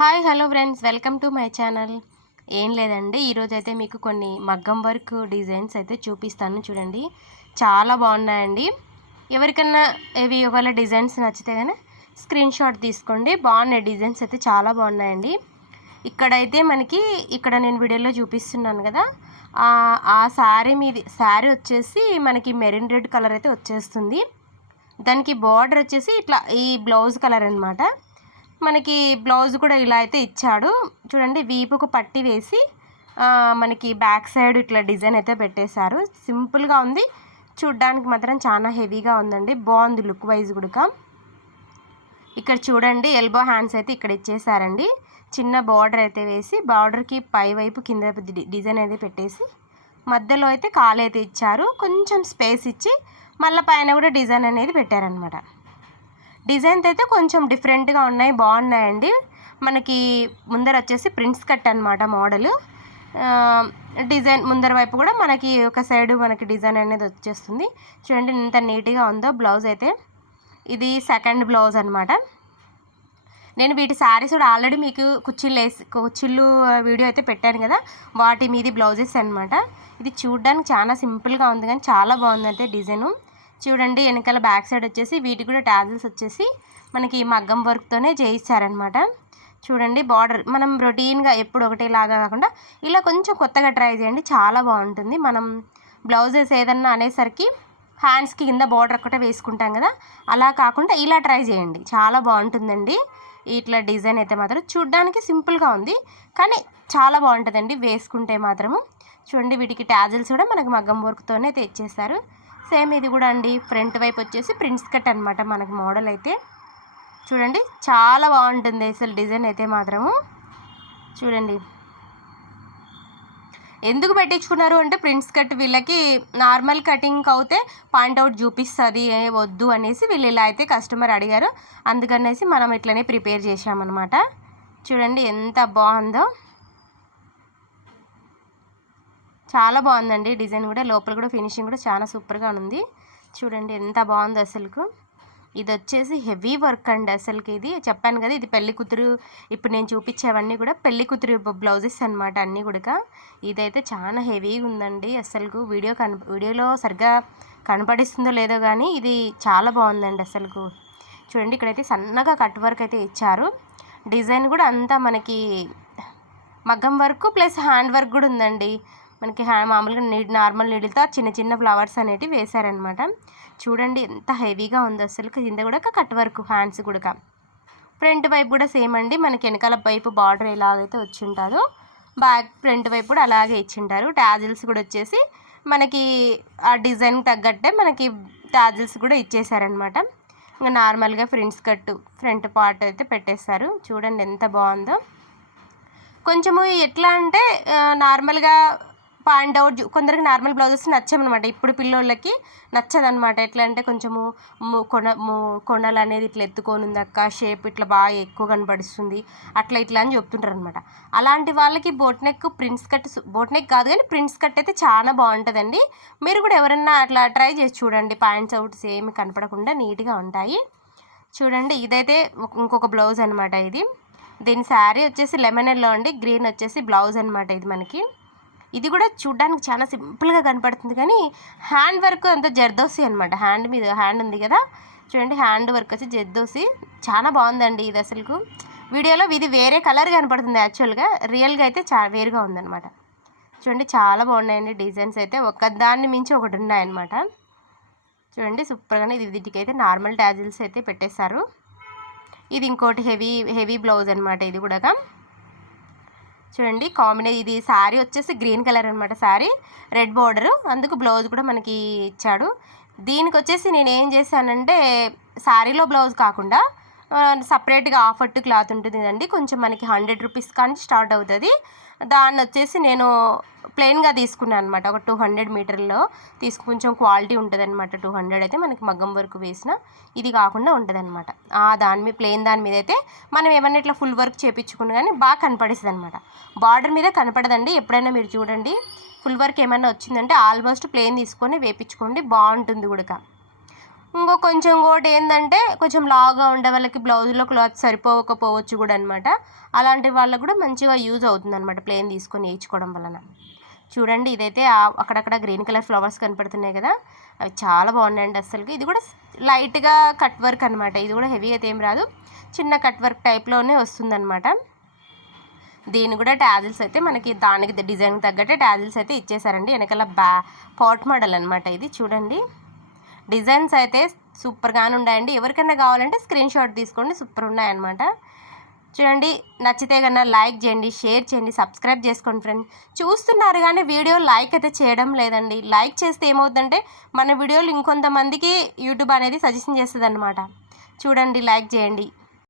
Hi hello friends, welcome to my channel. ఏం లేదండి, ఈరోజైతే మీకు కొన్ని మగ్గం వర్క్ డిజైన్స్ అయితే చూపిస్తాను. చూడండి, చాలా బాగున్నాయండి. ఎవరికన్నా ఇవి ఒకవేళ డిజైన్స్ నచ్చితే కానీ స్క్రీన్ షాట్ తీసుకోండి. బాగున్నాయి, డిజైన్స్ అయితే చాలా బాగున్నాయండి. ఇక్కడైతే మనకి ఇక్కడ నేను వీడియోలో చూపిస్తున్నాను కదా, ఆ శారీ వచ్చేసి మనకి మెరూన్ రెడ్ కలర్ అయితే వచ్చేస్తుంది. దానికి బార్డర్ వచ్చేసి ఇట్లా ఈ బ్లౌజ్ కలర్ అనమాట. మనకి బ్లౌజ్ కూడా ఇలా అయితే ఇచ్చాడు. చూడండి, వీపుకు పట్టి వేసి మనకి బ్యాక్ సైడ్ ఇట్లా డిజైన్ అయితే పెట్టేశారు. సింపుల్గా ఉంది, చూడ్డానికి మాత్రం చాలా హెవీగా ఉందండి. బాగుంది లుక్ వైజ్ కూడా. ఇక్కడ చూడండి, ఎల్బో హ్యాండ్స్ అయితే ఇక్కడ ఇచ్చేసారండి. చిన్న బార్డర్ అయితే వేసి బార్డర్కి పై వైపు కింద డిజైన్ అయితే పెట్టేసి మధ్యలో అయితే కాలు అయితే ఇచ్చారు. కొంచెం స్పేస్ ఇచ్చి మళ్ళీ పైన కూడా డిజైన్ అనేది పెట్టారనమాట. డిజైన్స్ అయితే కొంచెం డిఫరెంట్గా ఉన్నాయి, బాగున్నాయండి. మనకి ముందర వచ్చేసి ప్రిన్స్ కట్ అనమాట మోడల్. డిజైన్ ముందర వైపు కూడా మనకి ఒక సైడ్ మనకి డిజైన్ అనేది వచ్చేస్తుంది. చూడండి ఎంత నీట్గా ఉందో. బ్లౌజ్ అయితే ఇది సెకండ్ బ్లౌజ్ అనమాట. నేను వీటి శారీస్ కూడా ఆల్రెడీ మీకు కుచ్చిళ్ళు వీడియో అయితే పెట్టాను కదా, వాటి మీది బ్లౌజెస్ అనమాట. ఇది చూడడానికి చాలా సింపుల్గా ఉంది కానీ చాలా బాగుందంటే డిజైను. చూడండి, వెనకాల బ్యాక్ సైడ్ వచ్చేసి వీటికి కూడా టాజిల్స్ వచ్చేసి మనకి మగ్గం వర్క్తోనే చేయిస్తారనమాట. చూడండి, బార్డర్ మనం రొటీన్గా ఎప్పుడు ఒకటేలాగా కాకుండా ఇలా కొంచెం కొత్తగా ట్రై చేయండి, చాలా బాగుంటుంది. మనం బ్లౌజెస్ ఏదన్నా అనేసరికి హ్యాండ్స్కి కింద బార్డర్ ఒక్కటే వేసుకుంటాం కదా, అలా కాకుండా ఇలా ట్రై చేయండి, చాలా బాగుంటుందండి. ఇట్లా డిజైన్ అయితే మాత్రం చూడ్డానికి సింపుల్గా ఉంది కానీ చాలా బాగుంటుందండి వేసుకుంటే మాత్రము. చూడండి, వీటికి టాజిల్స్ కూడా మనకి మగ్గం వర్క్తోనే తెచ్చేస్తారు. సేమ్ ఇది కూడా అండి, ఫ్రంట్ వైపు వచ్చేసి ప్రిన్స్ కట్ అనమాట మనకి మోడల్ అయితే. చూడండి, చాలా బాగుంటుంది అసలు డిజైన్ అయితే మాత్రము. చూడండి, ఎందుకు పెట్టించుకున్నారు అంటే ప్రిన్స్ కట్ వీళ్ళకి నార్మల్ కటింగ్ అవుతే పాయింట్అవుట్ చూపిస్తుంది, వద్దు అనేసి వీళ్ళు ఇలా అయితే కస్టమర్ అడిగారు, అందుకనేసి మనం ఇట్లనే ప్రిపేర్ చేసామన్నమాట. చూడండి ఎంత బాగుందో, చాలా బాగుందండి డిజైన్ కూడా. లోపల కూడా ఫినిషింగ్ కూడా చాలా సూపర్గా ఉంది. చూడండి ఎంత బాగుందో అసలుకు. ఇది వచ్చేసి హెవీ వర్క్ అండి అసలుకి. ఇది చెప్పాను కదా, ఇది పెళ్లి కూతురు, ఇప్పుడు నేను చూపించేవన్నీ కూడా పెళ్లి కూతురు బ్లౌజెస్ అనమాట అన్నీ కూడా. ఇదైతే చాలా హెవీగా ఉందండి అసలుకు. వీడియోలో సరిగ్గా కనపడిస్తుందో లేదో కానీ ఇది చాలా బాగుందండి అసలుకు. చూడండి, ఇక్కడైతే సన్నగా కట్ వర్క్ అయితే ఇచ్చారు. డిజైన్ కూడా అంతా మనకి మగ్గం వర్క్ ప్లస్ హ్యాండ్ వర్క్ కూడా ఉందండి. మనకి మామూలుగా నార్మల్ నీడిల్తో చిన్న చిన్న ఫ్లవర్స్ అనేటివి వేశారనమాట. చూడండి ఎంత హెవీగా ఉందో అసలు. కింద కూడా కట్ వర్క్ హ్యాండ్స్ కూడా. ఫ్రంట్ వైపు కూడా సేమ్ అండి, మనకి వెనకాల వైపు బార్డర్ ఎలాగైతే వచ్చి ఉంటుందో బ్యాక్ ఫ్రంట్ వైపు కూడా అలాగే ఇచ్చింటారు. టాజిల్స్ కూడా వచ్చేసి మనకి ఆ డిజైన్ తగ్గట్టే మనకి టాజిల్స్ కూడా ఇచ్చేసారనమాట. ఇంకా నార్మల్గా ఫ్రంట్ పార్ట్ అయితే పెట్టేస్తారు. చూడండి ఎంత బాగుందో. కొంచెము ఎట్లా అంటే నార్మల్గా పాయింట్అవుట్ కొందరికి నార్మల్ బ్లౌజెస్ నచ్చమన్నమాట. ఇప్పుడు పిల్లోళ్ళకి నచ్చదనమాట. ఎట్లా అంటే కొంచెము కొనలు అనేది ఇట్లా ఎత్తుకొని ఉంది అక్క, షేప్ ఇట్లా బాగా ఎక్కువ కనపడిస్తుంది, అట్లా ఇట్లా అని చెప్తుంటారు అనమాట. అలాంటి వాళ్ళకి బోట్ నెక్ కాదు కానీ ప్రిన్స్ కట్ అయితే చాలా బాగుంటుందండి. మీరు కూడా ఎవరన్నా అట్లా ట్రై చేసి చూడండి, పాయింట్స్ అవుట్స్ ఏమి కనపడకుండా నీట్గా ఉంటాయి. చూడండి, ఇదైతే ఇంకొక బ్లౌజ్ అనమాట. దీని శారీ వచ్చేసి లెమన్ ఎల్లో అండి, గ్రీన్ వచ్చేసి బ్లౌజ్ అనమాట. ఇది మనకి ఇది కూడా చూడ్డానికి చాలా సింపుల్గా కనపడుతుంది కానీ హ్యాండ్ వర్క్ అంతా జర్దోసి అనమాట. హ్యాండ్ ఉంది కదా, చూడండి హ్యాండ్ వర్క్ వచ్చి జర్దోసి చాలా బాగుందండి. ఇది అసలుకు వీడియోలో ఇది వేరే కలర్ కనపడుతుంది, యాక్చువల్గా రియల్గా అయితే వేరుగా ఉందన్నమాట. చూడండి చాలా బాగున్నాయండి డిజైన్స్ అయితే, ఒకదాన్ని మించి ఒకటి ఉన్నాయన్నమాట. చూడండి సూపర్గానే. వీటికి అయితే నార్మల్ టాజిల్స్ అయితే పెట్టేశారు. ఇది ఇంకోటి హెవీ బ్లౌజ్ అనమాట. ఇది కూడా చూడండి ఇది శారీ వచ్చేసి గ్రీన్ కలర్ అనమాట. శారీ రెడ్ బార్డరు, అందుకు బ్లౌజ్ కూడా మనకి ఇచ్చాడు. దీనికి వచ్చేసి నేను ఏం చేశానంటే శారీలో బ్లౌజ్ కాకుండా సపరేట్గా ఆఫర్ట్ క్లాత్ ఉంటుంది కదండి, కొంచెం మనకి 100 రూపీస్ కానీ స్టార్ట్ అవుతుంది. దాన్ని వచ్చేసి నేను ప్లెయిన్గా తీసుకున్నాను అనమాట. ఒక 200 మీటర్లో కొంచెం క్వాలిటీ ఉంటుంది అనమాట. 200 అయితే మనకి మగ్గం వర్క్ వేసిన ఇది కాకుండా ఉంటుంది అనమాట. ప్లెయిన్ దాని మీద అయితే మనం ఏమన్నా ఇట్లా ఫుల్ వర్క్ చేయించుకున్నా కానీ బాగా కనపడిస్తుంది అనమాట. బార్డర్ మీద కనపడదండి. ఎప్పుడైనా మీరు చూడండి, ఫుల్ వర్క్ ఏమైనా వచ్చిందంటే ఆల్మోస్ట్ ప్లెయిన్ తీసుకొని వేయించుకోండి, బాగుంటుంది కూడా. ఇంకో కొంచెం కూడా ఏంటంటే కొంచెం లావుగా ఉండే వాళ్ళకి బ్లౌజ్లో క్లాత్ సరిపోకపోవచ్చు కూడా అనమాట. అలాంటి వాళ్ళకు కూడా మంచిగా యూజ్ అవుతుంది అనమాట ప్లేన్ తీసుకొని వేయించుకోవడం వలన. చూడండి ఇదైతే అక్కడక్కడ గ్రీన్ కలర్ ఫ్లవర్స్ కనపడుతున్నాయి కదా, అవి చాలా బాగున్నాయండి అస్సలకి. ఇది కూడా లైట్గా కట్ వర్క్ అనమాట, ఇది కూడా హెవీగా అయితే ఏం రాదు, చిన్న కట్ వర్క్ టైప్లోనే వస్తుందన్నమాట. దీని కూడా ట్యాజిల్స్ అయితే మనకి దానికి డిజైన్ తగ్గట్టే ట్యాజిల్స్ అయితే ఇచ్చేసారండి. వెనకాల పాట్ మోడల్ అనమాట ఇది. చూడండి డిజైన్స్ అయితే సూపర్గానే ఉన్నాయండి. ఎవరికైనా కావాలంటే స్క్రీన్ షాట్ తీసుకోండి, సూపర్ ఉన్నాయన్నమాట. చూడండి నచ్చితే కన్నా లైక్ చేయండి, షేర్ చేయండి, సబ్స్క్రైబ్ చేసుకోండి ఫ్రెండ్స్. చూస్తున్నారు కానీ వీడియో లైక్ అయితే చేయడం లేదండి. లైక్ చేస్తే ఏమవుతుందంటే మన వీడియోలు ఇంకొంతమందికి యూట్యూబ్ అనేది సజెషన్ చేస్తుంది అనమాట. చూడండి లైక్ చేయండి.